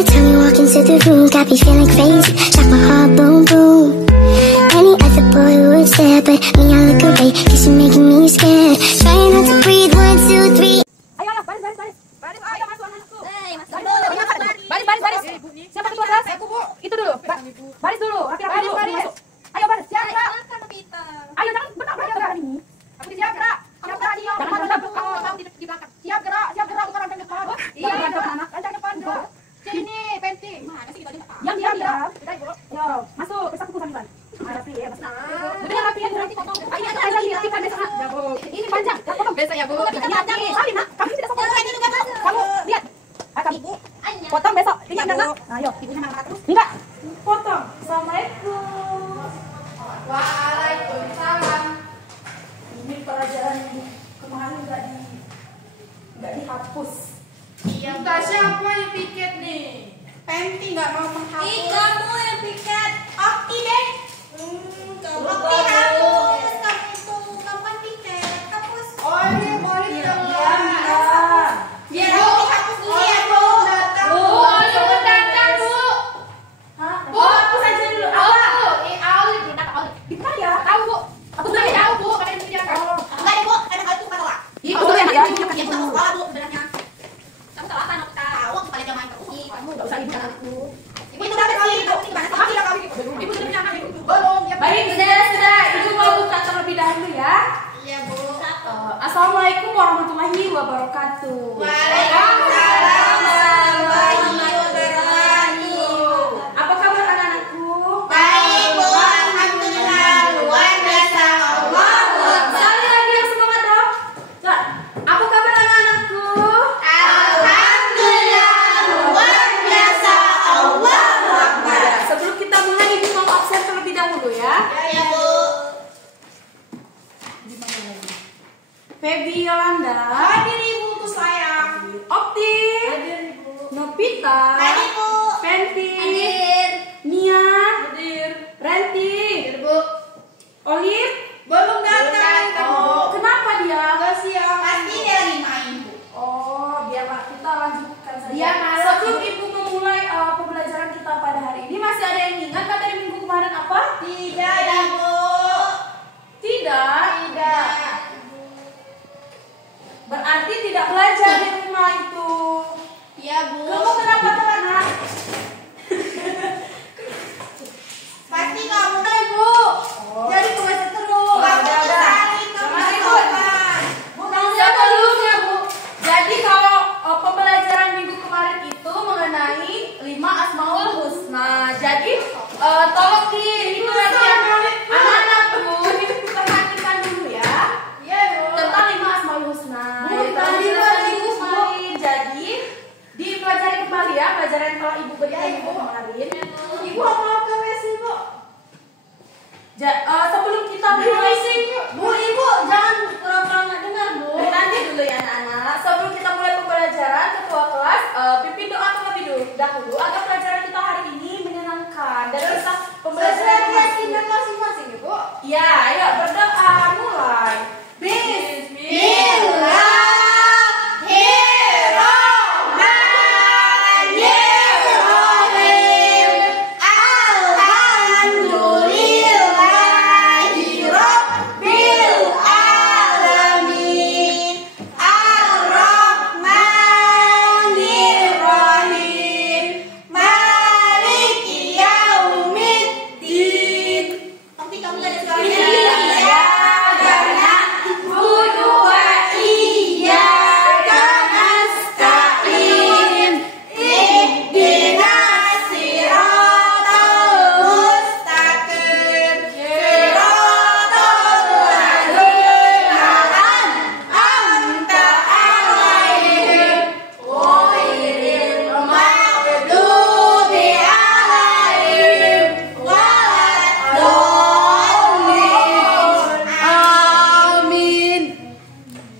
Every time you walk into the room, got me feeling crazy, like my heart boom boom. Any other boy would stare, but me I look away, cause you're making me scared. Trying not to breathe, 1, 2, 3. Ayo, baris, baris, baris. Baris, ayo masuk anakku. Baris, baris, baris. Siapa ketua kelas? Aku, Bu. Itu dulu. Baris dulu, rapi-rapi dulu. Masuk. Ayo baris, siap gerak. Ayo jangan bentak gerak ini. Aku siap gerak. Siap gerak dia. Jangan bentak kamu di belakang. Siap gerak untuk rancang depan. Iya, rancang depan gerak. Sini, penting. Mana sih kita diam. Diam. Yo, masuk ke satu sambil. Rapi ya, masuk. Udah rapi ya, nanti potong. Ayo, rapikan besok. Ya, Bu. Ini panjang. Potong besok ya, Bu. Ini panjang. Salin, Nak. Kamu tidak potong. Kamu lihat. Ibu. Potong besok. Ingat, Nak. Ayo, ibunya mana terus? Enggak. Potong. Assalamualaikum. Waalaikumsalam. Ini pelajaran kemarin nggak dihapus. Iya, entah siapa yang piket nih. Penti nggak mau menghapus. Ih, kamu yang piket. Okti deh. Kamu Okti hapus. Kamu itu kapan piket? Hapus. Oh iya, boleh dong. Biar Okti hapus dulu ya, Bu. Bu, Oli datang, Bu. Bu, hapus aja dulu. Oli belum datang. Bentar ya. Tahu, Bu. Aku sudah tahu, Bu. Pakai video kan. Enggak deh, Bu. Kadang kali itu bukan salah. Iya, betul ya, ya. Kita tahu sekolah, Bu, sebenarnya. Kamu salah kan, Okta? Tahu, aku paling main terus. Kamu enggak usah ibu aku. Ibu itu berapa sih? Ibu gimana sih? Ibu sudah punya anak, Ibu. Belum. Baik, sudah. Ibu mau buka terlebih dahulu ya. Iya, Bu. Assalamualaikum warahmatullahi wabarakatuh. Waalaikumsalam warahmatullahi wabarakatuh. Apa kabar anak-anakku? Baik, Bu. Alhamdulillah. Luar biasa. Allahu Akbar. Sekali lagi yang semangat dong. Coba, apa kabar anak-anakku? Alhamdulillah. Luar biasa. Allahu Akbar. Sebelum kita mulai, Ibu mau absen terlebih dahulu ya. Ya, Bu. Feby Yolanda, Hadir ibuku sayang. Okti, Hadir ibu. Novita, Hadir, Bu. Fenty, Hadir. Nia, Hadir. Renti, Bu. Olive. Belum datang. Oh, kenapa dia? Kasihan. Pasti dia lagi main, Bu. Oh, biarlah kita lanjutkan saja. Dia malas. Sebelum Ibu memulai pembelajaran kita pada hari ini, masih ada yang ingat kan dari minggu kemarin apa? Tidak ada, Bu. Tidak. Tidak. Berarti tidak belajar di rumah itu. Iya, Bu. Kamu kenapa telat, Nak? Pasti kamu, Ibu. Jadi kebaca terus. Kamu sekali, kamu Jangan sekali. ikut. Bu, sebelumnya, Bu. Jadi kalau pembelajaran minggu kemarin itu mengenai 5 Asmaul Husna. Jadi tolong diperhatikan anak-anakku, diperhatikan dulu ya. Iya, Bu. Tentang 5 Asmaul Husna. Bu, Yang tadi tadi lagi, Ibu kemarin. Jadi dipelajari kembali ya pelajaran yang telah Ibu berikan Ya, minggu Ibu. kemarin. Ibu mau ke WC, Bu. Sebelum kita mulai Bu, Ibu jangan pura-pura nggak dengar, Bu. nanti dulu ya anak-anak. Sebelum kita mulai pembelajaran, ketua kelas pimpin doa terlebih dahulu agar pelajaran kita hari ini menyenangkan dan bisa pembelajaran Keyakinan masing-masing, Ibu. Ya, ayo berdoa mulai. Bismillahirrahmanirrahim. Alhamdulillahirabbil alamin. Ar-Rahmanirrahim. Maliki yaumiddin. Nanti kamu gak ada suaranya.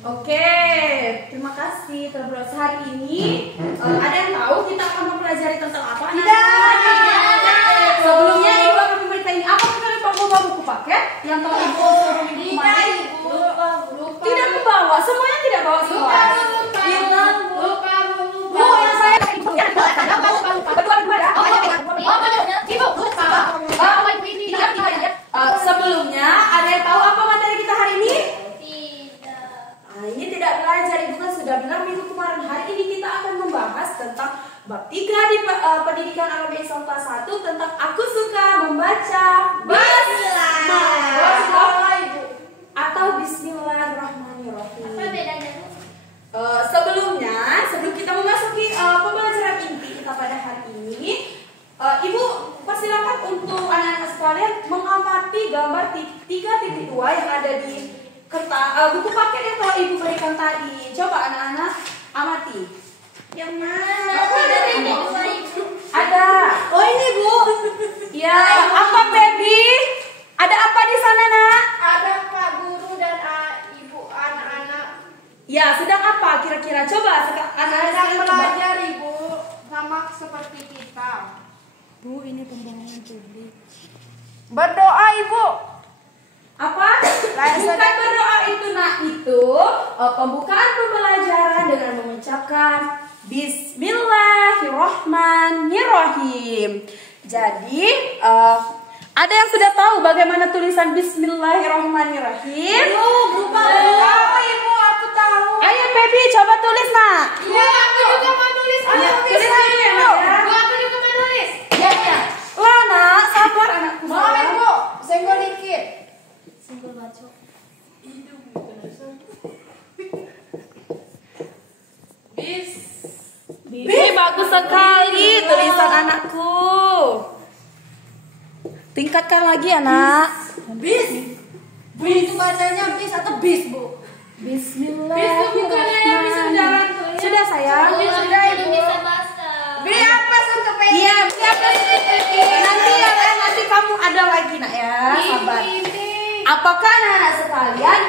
Oke, terima kasih telah berusaha hari ini. Ada yang tahu kita akan mempelajari tentang apa? Sebelumnya Ibu akan memberikan ini. Apa kita membawa buku paket yang telah Ibu suruh minggu kemarin? Tidak membawa, semuanya tidak bawa semua. Bu, yang saya Ibu ya, lupa. tentang bab 3 di pendidikan agama Islam kelas 1 tentang aku suka membaca basmalah atau bismillahirrahmanirrahim. Apa bedanya? Sebelum kita memasuki pembelajaran inti kita pada hari ini, Ibu persilakan untuk anak-anak sekalian mengamati gambar 3.2 yang ada di buku paket yang telah Ibu berikan tadi. Coba anak-anak amati. Yang mana? Ada. Oh ini Bu. Ya, apa baby? Ada apa di sana nak? Ada Pak Guru dan Ibu anak-anak. Ya, sedang apa kira-kira? Coba anak-anak Sedang sekalian coba. belajar Ibu, sama seperti kita. Bu, ini pembangunan publik. Berdoa Ibu. Apa? Bukan berdoa itu nak, itu pembukaan pembelajaran dengan mengucapkan Bismillahirrahmanirrahim. Jadi ada yang sudah tahu bagaimana tulisan Bismillahirrahmanirrahim? Ibu, aku tahu. Ayo Baby, coba tulis nak. Iya, aku juga mau tulis. Ayo tulis aja ya nak ya. Aku juga mau tulis. Ya ya. Lah nak, sabar anakku. Mau Ibu, senggol dikit. Singgul baca. Bibi, bagus sekali tulisan anakku. Tingkatkan lagi anak. Bis. Bu itu bacanya bis atau bis, Bu? Bismillahirrahmanirrahim. Sudah sayang. Sudah, Ibu. Bisa bahasa. Beli apa untuk Baby? Iya, nanti ya, nanti kamu ada lagi nak ya. Sabar. Apakah anak-anak sekalian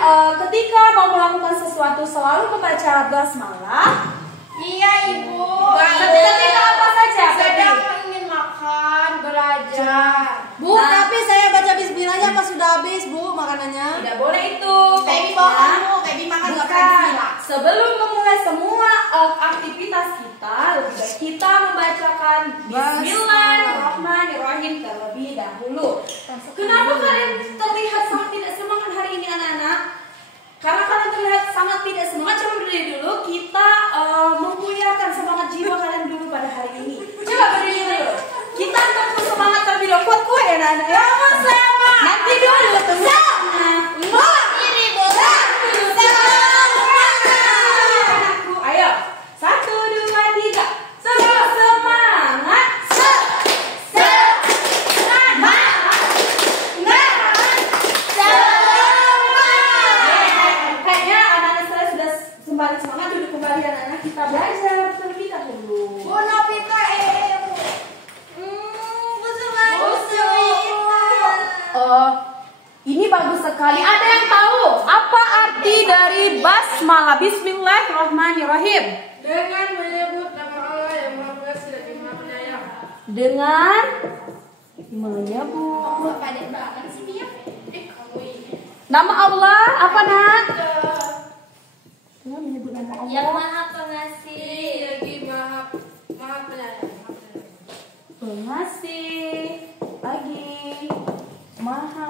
ketika mau melakukan sesuatu selalu membaca basmalah? Iya, Ibu. Ketika apa saja? Sedang Baby? ingin makan, belajar. Bu, Nah. tapi saya baca bismillahnya pas sudah habis, Bu, makanannya. Tidak boleh itu. Baby Pokoknya, bohong, Bu. Baby makan nggak pakai bukan. bismillah. Sebelum memulai semua aktivitas kita, lebih baik kita membacakan Bismillahirrahmanirrahim terlebih dahulu. Kenapa kalian terlihat sangat tidak semangat hari ini anak-anak? Karena kalian terlihat sangat tidak semangat. Coba berdiri dulu. Kita mempunyai semangat jiwa kalian dulu pada hari ini. Coba berdiri dulu. Kita untuk semangat terlebih dahulu. Kuat kue ya anak-anak ya. Nanti dulu teman-teman. Ayo, 1, 2, 3. Semua semangat. Kayaknya anak-anak saya sudah kembali semangat. Duduk kembali anak-anak. Kita belajar terlebih dahulu. Bu Novita, Ini bagus sekali. Ada yang tahu apa arti dari basmalah? Bismillahirrahmanirrahim. dengan menyebut nama Allah yang Maha Pengasih dan Maha Penyayang. Dengan menyebut Pada belakang sini ya. Kamu ini. nama Allah apa nak? Dengan menyebut nama Allah. Yang Maha Pengasih. Lagi Maha Penyayang. Pengasih lagi Maha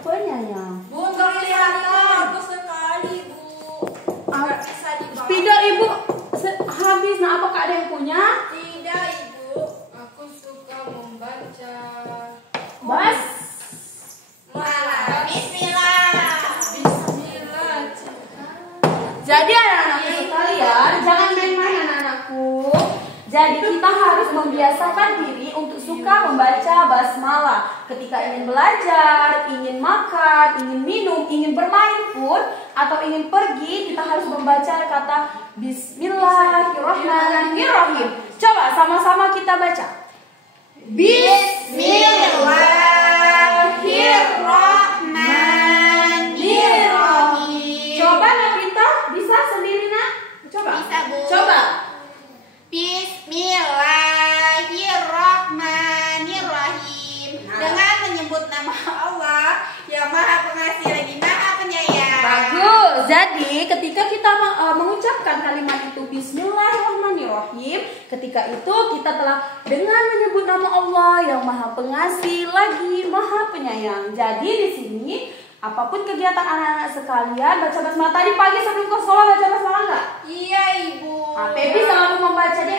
Penyayang. Bu, kelihatan bagus sekali, Bu. Nggak bisa dibaca. Tidak ibu, habis. Nah apakah ada yang punya? Tidak, Ibu. Aku suka membaca. Bas. Bismillah. Bismillah. Jadi anak-anakku sekalian, jangan main-main anak-anakku. Jadi kita harus membiasakan diri untuk suka membaca basmalah. Ketika ingin belajar, ingin makan, ingin minum, ingin bermain pun, atau ingin pergi, kita harus membaca kata Bismillahirrahmanirrahim. Coba sama-sama kita baca. Bismillahirrahmanirrahim. Coba Navita, bisa sendiri nak? Coba. Bisa, Bu. Coba. Bismillahirrahmanirrahim. Dengan menyebut nama Allah yang Maha Pengasih lagi Maha Penyayang. Bagus. Jadi ketika kita mengucapkan kalimat itu Bismillahirrahmanirrahim, ketika itu kita telah dengan menyebut nama Allah yang Maha Pengasih lagi Maha Penyayang. Jadi di sini apapun kegiatan anak-anak sekalian, baca basmalah tadi pagi sebelum ke sekolah baca basmalah enggak? Iya, Ibu. Baby selalu membaca dia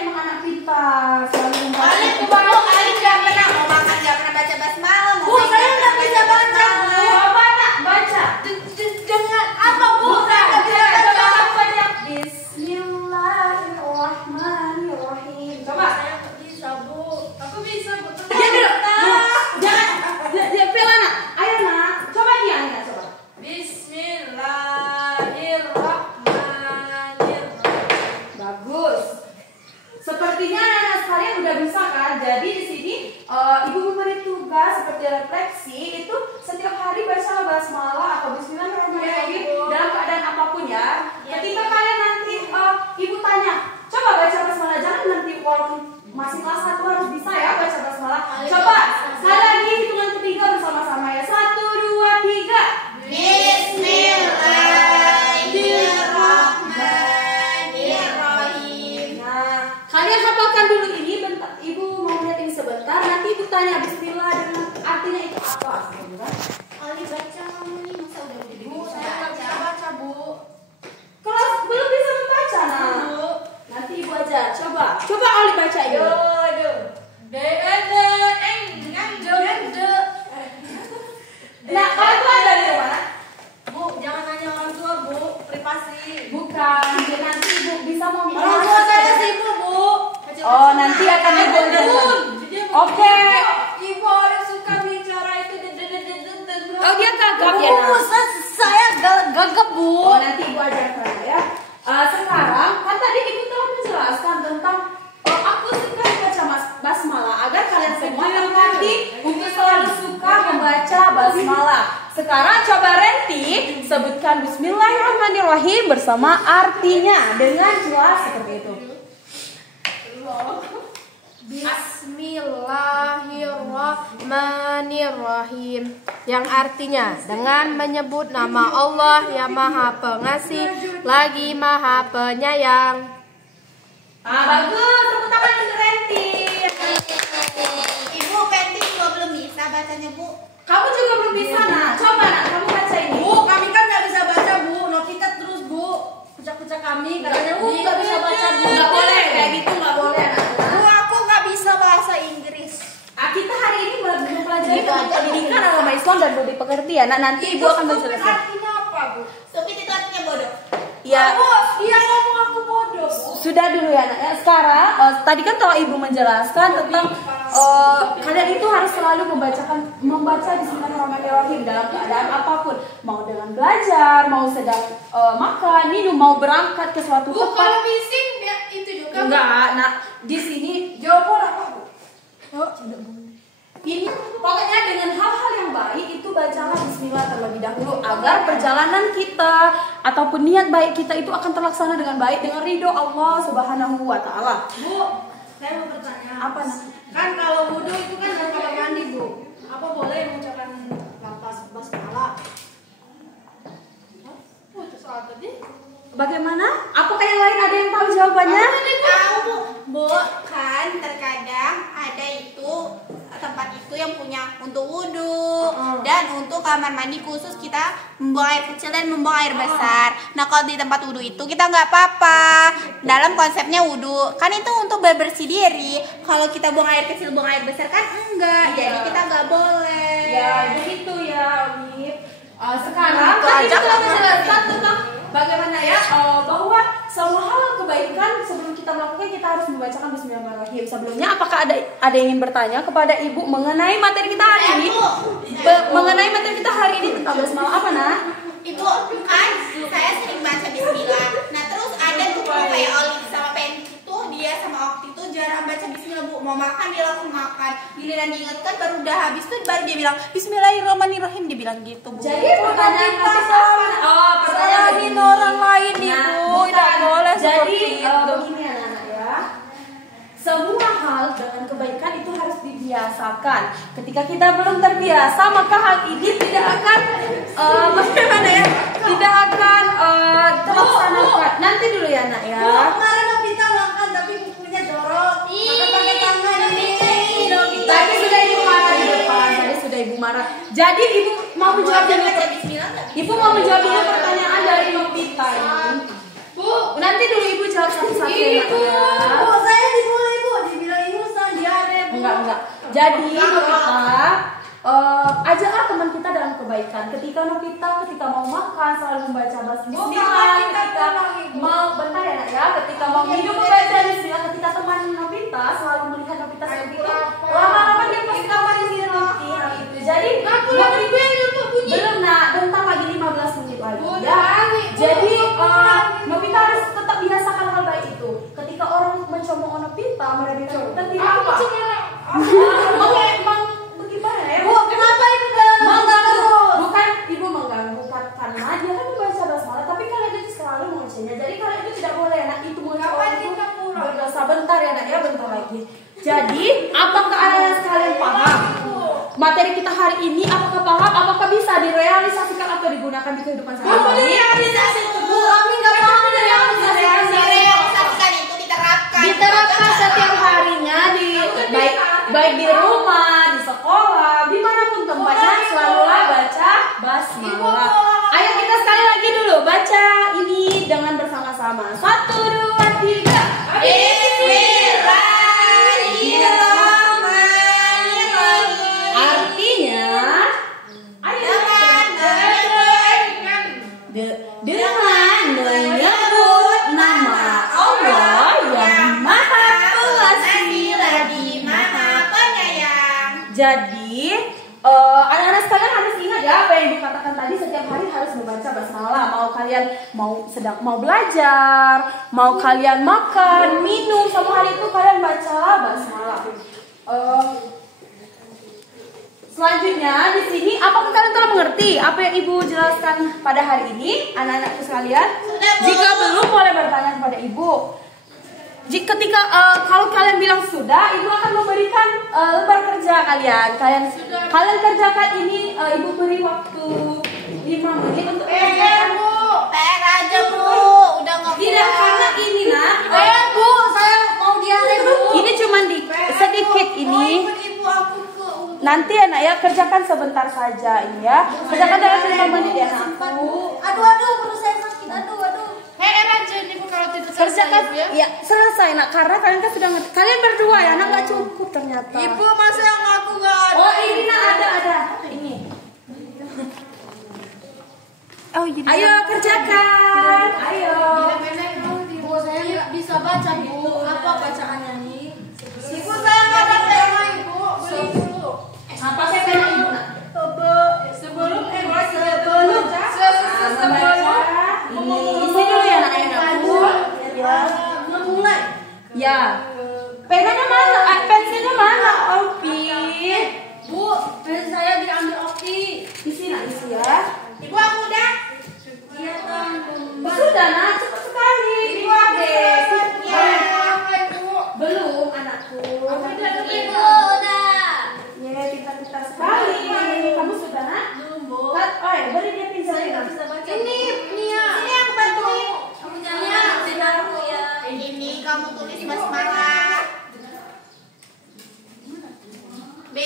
tidak bisa kan? Jadi di sini ibu memberi tugas seperti refleksi itu setiap hari baca basmalah atau bismillahirrahmanirrahim dalam keadaan apapun ya. Ketika kalian nanti ibu tanya, coba baca basmalah, jangan nanti walaupun masih kelas 1 harus bisa ya baca basmalah. Coba sekali lagi hitungan ketiga bersama-sama ya. 1, 2, 3. Bismillahirrahmanirrahim. Nah, kalian hafalkan dulu ini, bentar. Ibu mau lihat ini sebentar. Nanti ibu tanya bismillah dengan artinya itu apa? Ali baca kamu nih, masa udah gede Bu, saya nggak bisa baca, Bu. Kalau belum bisa membaca, nah. Nanti ibu ajar. Coba Oli baca ini. Nah, kalau itu ada di mana? Bu, jangan nanya orang tua, Bu. Privasi. Bukan, jadi nanti ibu bisa mau Orang tua saya sibuk, Bu. Oh, nanti akan ibu ajarkan. Oke. Ibu orang suka bicara itu. Oh, dia gagap ya, Bu, Nak? saya gagap, Bu. Oh, nanti ibu ajarkan ya. Sekarang kan tadi ibu telah menjelaskan tentang aku suka membaca basmalah agar kalian semua terlatih untuk selalu suka membaca basmalah. Sekarang coba Renti sebutkan bismillahirrahmanirrahim bersama artinya dengan jelas seperti itu. Bismillahirrahmanirrahim, yang artinya dengan menyebut nama Allah yang Maha Pengasih lagi Maha Penyayang. Bagus, tepuk tangan untuk Renti. Ibu Penti juga belum bisa bacanya, Bu. Kamu juga belum bisa, Nak. Coba, Nak, kamu baca ini. Bu, kami kan nggak bisa baca, Bu. Notikat terus, Bu. Pucak-pucak kami katanya, Bu nggak bisa baca, Bu. Nggak boleh, kayak gitu nggak boleh, Nak. Bu, aku nggak bisa bahasa Inggris. Kita hari ini mempelajari tentang pendidikan agama Islam dan budi pekerti ya. Nah, nanti ibu akan menjelaskan. Artinya apa, Bu? Stupid itu artinya bodoh. Ya, Dia ngomong aku bodoh, Bu. sudah dulu ya, Nak. Ya, sekarang tadi kan telah ibu menjelaskan tentang kalian itu harus selalu membaca bismillahirrahmanirrahim dalam keadaan apapun, mau dengan belajar, mau sedang makan, minum, mau berangkat ke suatu Bu, tempat. kalau bising ya itu juga. Bu. Enggak, nah di sini Jawaban apa, Bu? ini pokoknya dengan hal-hal yang baik itu bacalah bismillah terlebih dahulu agar perjalanan kita ataupun niat baik kita itu akan terlaksana dengan baik dengan ridho Allah Subhanahu wa taala. Bu, saya mau bertanya. Apa, Nak? Kan kalau wudhu itu kan dalam kamar mandi, Bu. Apa boleh mengucapkan lafaz basmalah? Bu, itu soal tadi. Bagaimana? Apakah yang lain ada yang tahu jawabannya? Tahu, Bu. Bu, kan terkadang ada itu tempat itu yang punya untuk wudhu dan untuk kamar mandi khusus kita membuang air kecil dan membuang air besar. Nah, kalau di tempat wudhu itu kita nggak apa-apa. Dalam konsepnya wudhu kan itu untuk bebersih diri. Kalau kita buang air kecil, buang air besar kan enggak. Jadi kita nggak boleh. Ya, begitu ya, Olip. Sekarang tadi kita telah menjelaskan tentang bagaimana ya bahwa semua hal kebaikan sebelum kita melakukan kita harus membacakan bismillahirrahmanirrahim. Sebelumnya apakah ada yang ingin bertanya kepada Ibu mengenai materi kita hari ini? Mengenai materi kita hari ini tentang basmalah apa, Nak? Ibu, kan saya sering baca bismillah. Nah, terus ada tuh kayak Oli sama Penti itu, dia sama Okti tuh jarang baca bismillah, Bu. Mau makan dia langsung makan. Giliran diingatkan baru udah habis tuh baru dia bilang bismillahirrahmanirrahim, dia bilang gitu, Bu. Jadi pertanyaan kita Salahin orang lain, Ibu. Tidak boleh Jadi seperti itu. begini anak-anak ya. Semua hal dengan kebaikan itu harus dibiasakan. Ketika kita belum terbiasa, maka hal ini tidak akan bagaimana ya? Tidak akan terlaksana. Nanti dulu ya, Nak ya. Bu, kemarin Novita makan tapi bukunya jorok. Makan pakai tangan ini. Tadi sudah Ibu marah di depan. Tadi sudah Ibu marah. Jadi Ibu mau menjawab dulu. baca bismillah nggak? Ibu mau menjawab dulu pertanyaan dari Novita ini. Bu, nanti dulu Ibu jawab satu-satu ya, Nak, ya. Bu, saya dibully, Bu. Dibilang ingusan, diare, Bu. Enggak. Jadi Novita, ajaklah teman kita dalam kebaikan. Ketika mau makan selalu membaca bismillah. Ketika mau bentar ya, Nak, ya. Ketika mau minum membaca bismillah. Ketika teman Novita selalu melihat Novita seperti itu, lama-lama dia pasti akan disini nanti hal itu. Jadi belum, Nak, bentar lagi 15 menit lagi ya. Jadi Novita harus tetap biasakan hal baik itu. Ketika orang mencomong Novita, meremehkan Novita, tidak Kenapa? Mau bagaimana ya? Bu, kenapa ibu mengganggu? Bukan ibu mengganggu karena dia kan membaca basmalah, tapi kalian itu selalu membacanya. Jadi kalian itu tidak boleh anak itu berdosa. Bentar ya nak ya, bentar lagi. Jadi apakah anak sekalian paham materi kita hari ini? Apakah paham? Apakah bisa direalisasikan atau digunakan di kehidupan sehari-hari? Bu, kami nggak paham Direalisasikan itu diterapkan. diterapkan setiap harinya di Baik di rumah, di sekolah, dimanapun tempatnya selalulah baca basmalah. Ayo kita sekali lagi dulu baca ini dengan bersama-sama. 1, 2, 3. Artinya, dengan menyebut nama Allah yang Maha Pengasih lagi Maha Penyayang. Jadi anak-anak sekalian harus ingat ya apa yang dikatakan tadi, setiap hari harus membaca basmalah. Mau belajar, mau kalian makan, minum, semua hari itu kalian bacalah basmalah. Selanjutnya di sini, apakah kalian telah mengerti apa yang ibu jelaskan pada hari ini, anak-anakku sekalian? Jika belum, boleh bertanya kepada ibu. Ketika kalau kalian bilang sudah, ibu akan memberikan lembar kerja kalian. Kalian kerjakan ini, ibu beri waktu 5 menit untuk kerjakan. PR aja bu, udah nggak Tidak, karena ini nak. Bu, saya mau diare bu. Ini cuma sedikit ini. ibu aku ke Nanti anak ya kerjakan sebentar saja ini ya. Kerjakan dalam 5 menit ya anakku. Aduh, perut saya sakit. Aduh. aja ibu kalau tidak Kerjakan selesai, Ibu, ya. ya selesai nak, karena kalian kan sudah ngerti. Kalian berdua ya, anak nggak cukup ternyata. Ibu masa yang aku nggak ada? Oh ini nak ada ini. Oh, jadi Ayo kerjakan, ayo. Bu, saya nggak bisa baca bu. Apa bacaannya nih? Ibu saya nggak ada tema ibu. Beli dulu. Apa saya tanya ibu nak? Sebelum Ini isi dulu ya nak aku. Ya. Memulai. Ya. Penanya mana? Pensilnya mana? Opi. Bu, pen saya diambil Opi. Isi nak isi ya. Ibu aku udah. Iya kan. Sudah nak, cepat sekali. Ibu adik. Ya. Belum anakku. Ibu udah. Ya, pintar-pintar sekali. Kamu sudah nak? Belum bu. Oh ya, beri dia pinselnya. Bisa baca. Ini yang bantu. Kamu jangan aku ya. Ini kamu tulis basmalah. B.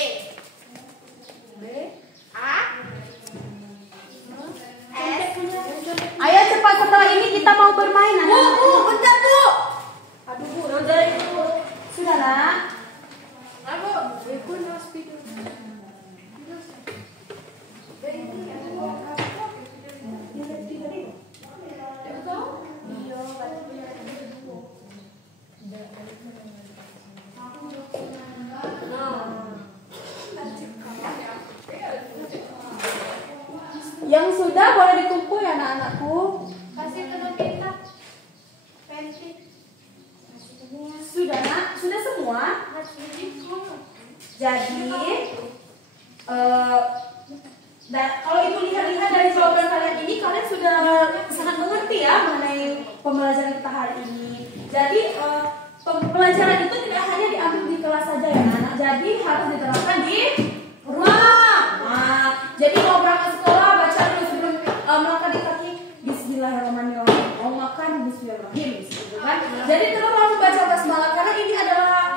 A. S. Ayo cepat, setelah ini kita mau bermain anak. Bentar bu. Aduh bu, udah itu. Sudah nak? Yang sudah boleh dikumpul ya anak-anakku. Kasih teman kita. Pensil. Sudah nak? Sudah semua? Jadi kalau ibu lihat-lihat dari jawaban kalian ini, kalian sudah sangat mengerti ya mengenai pembelajaran kita hari ini. Jadi pembelajaran itu tidak hanya diambil di kelas saja ya anak, jadi harus diterapkan di rumah. Nah, jadi mau berangkat sekolah baca dulu sebelum melangkah di kaki Bismillahirrahmanirrahim. Mau makan Bismillahirrahmanirrahim, gitu kan? Jadi terus harus baca basmalah karena ini adalah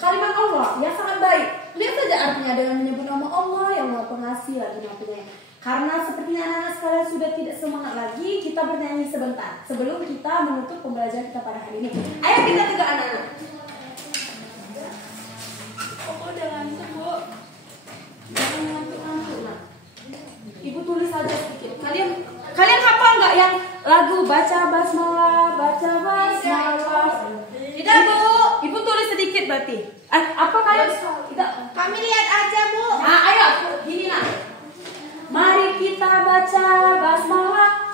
kalimat Allah yang sangat baik. Lihat saja artinya dengan menyebut nama Allah yang Maha Pengasih lagi Maha Penyayang. Karena sepertinya anak-anak sekalian sudah tidak semangat lagi, kita bernyanyi sebentar sebelum kita menutup pembelajaran kita pada hari ini. Ayo kita tegak anak-anak. Oh, udah ngantuk bu. Jangan ngantuk-ngantuk nak. Ibu tulis saja sedikit. Kalian hafal nggak yang lagu baca basmalah, baca basmalah? Tidak bu. Ibu tulis sedikit berarti. Apa kalian? Tidak. Kami lihat aja bu. Nah, ayo gini nak. Mari kita baca basmalah.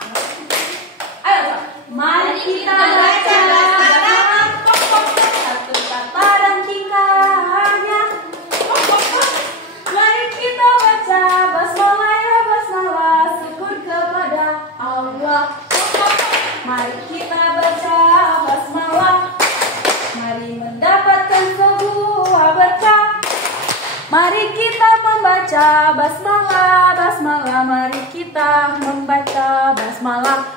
Ayo Pak. Mari kita baca basmalah. Satu kata dan tingkah. Mari kita membaca basmalah, basmalah. Mari kita membaca basmalah.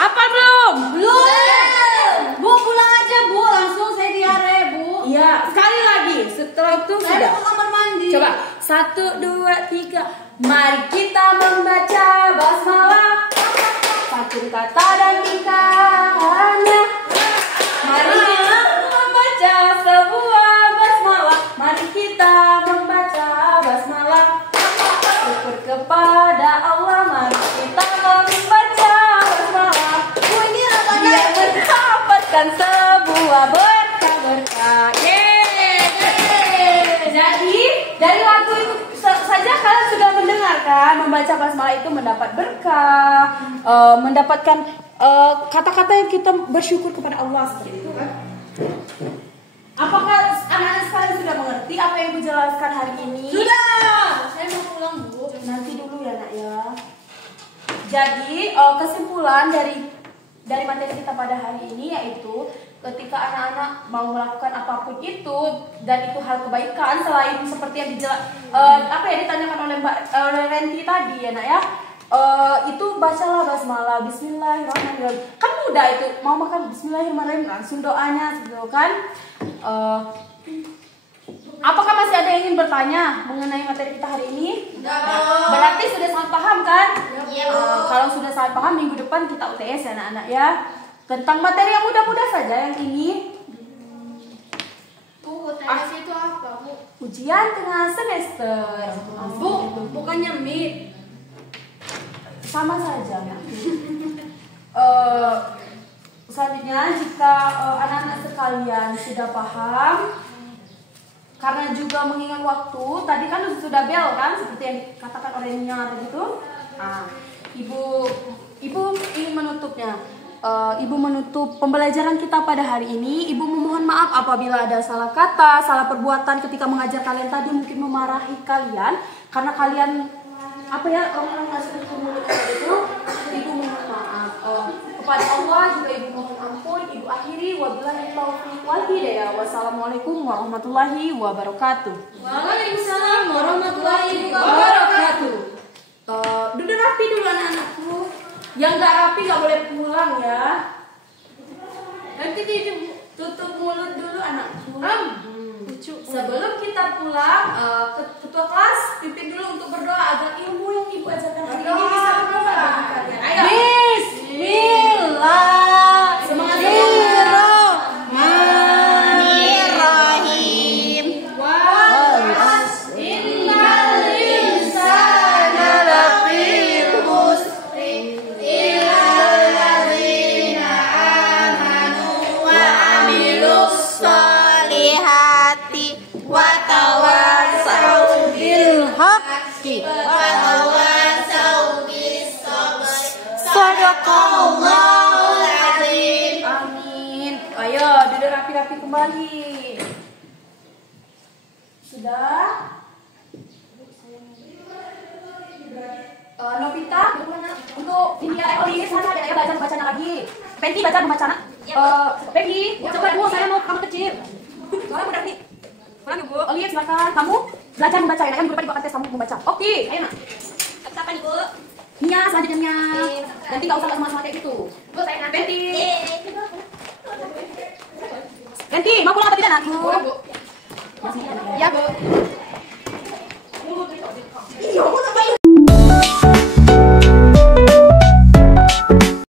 Apa belum? Belum. Bu, pulang aja Bu, langsung saya diare Bu. Iya, sekali lagi. Setelah itu Saya sudah. mau ke kamar mandi. Coba 1, 2, 3. Mari kita membaca basmalah. Satu kata dan tingkahannya. Mari kita membaca sebuah basmalah. Mari kita membaca basmalah. Syukur kepada Allah. Mari kita membaca basmalah. Bu, ini rasanya Biar mendapatkan sebuah berkah-berkah. Jadi dari lagu itu saja kalian sudah mendengarkan membaca basmalah itu mendapat berkah, mendapatkan kata-kata yang kita bersyukur kepada Allah seperti itu kan? Apakah anak-anak sekalian sudah mengerti apa yang Ibu jelaskan hari ini? sudah. Saya mau pulang Bu. Nanti dulu ya nak ya. Jadi kesimpulan dari materi kita pada hari ini yaitu ketika anak-anak mau melakukan apapun itu dan itu hal kebaikan selain seperti yang ditanyakan oleh Renti tadi ya nak ya, itu bacalah basmalah, Bismillahirrahmanirrahim. Kan mudah itu, mau makan Bismillahirrahmanirrahim langsung doanya gitu kan. Apakah masih ada yang ingin bertanya mengenai materi kita hari ini? Berarti sudah sangat paham kan? Kalau sudah sangat paham, minggu depan kita UTS ya anak-anak ya. Tentang materi yang mudah-mudah saja yang ini. Bu, UTS itu apa Bu? Ujian tengah semester. Bu, bukannya mid. Sama saja. Selanjutnya jika anak-anak sekalian sudah paham, karena juga mengingat waktu, tadi kan sudah bel kan, seperti yang dikatakan oleh Nia tadi itu. Ibu ingin menutupnya. Ibu menutup pembelajaran kita pada hari ini. Ibu memohon maaf apabila ada salah kata, salah perbuatan ketika mengajar kalian tadi mungkin memarahi kalian karena kalian orang-orang ngasih mulut itu. Ibu mohon maaf. Kepada Allah juga ibu mohon ampun. Ibu akhiri wabillahi taufiq wal hidayah. Wassalamualaikum warahmatullahi wabarakatuh. Waalaikumsalam warahmatullahi wabarakatuh. Duduk rapi dulu anak-anakku. Yang gak rapi gak boleh pulang ya. Nanti tutup mulut dulu anakku. Sebelum kita pulang, ketua kelas pimpin dulu untuk berdoa agar ilmu yang ibu ajarkan hari ini bisa berdoa bagi kalian. Ayo. Bismillahirrahmanirrahim. Innal insana lafi khusri illal ladzina amanu wa amilus solihati wa tawassaw bil haqqi wa tawassaw bis sabr. Sadaqallahul azim. Amin. Ayo duduk rapi-rapi kembali. Sudah? Novita, untuk ini sana ada bacaan lagi. Penti baca bacaan. Peggy, coba Bu, saya mau kamu kecil. Soalnya udah nih. Pulang Ibu. Olia silakan. Kamu belajar membaca ya. Yang lupa juga tes kamu membaca. Oke, ayo nak. Siapa nih Bu? Nia selanjutnya. Nanti nggak usah sama-sama kayak gitu. Bu, saya nanti. Penti, mau pulang apa tidak nak? Bu. Ya Bu. Iya,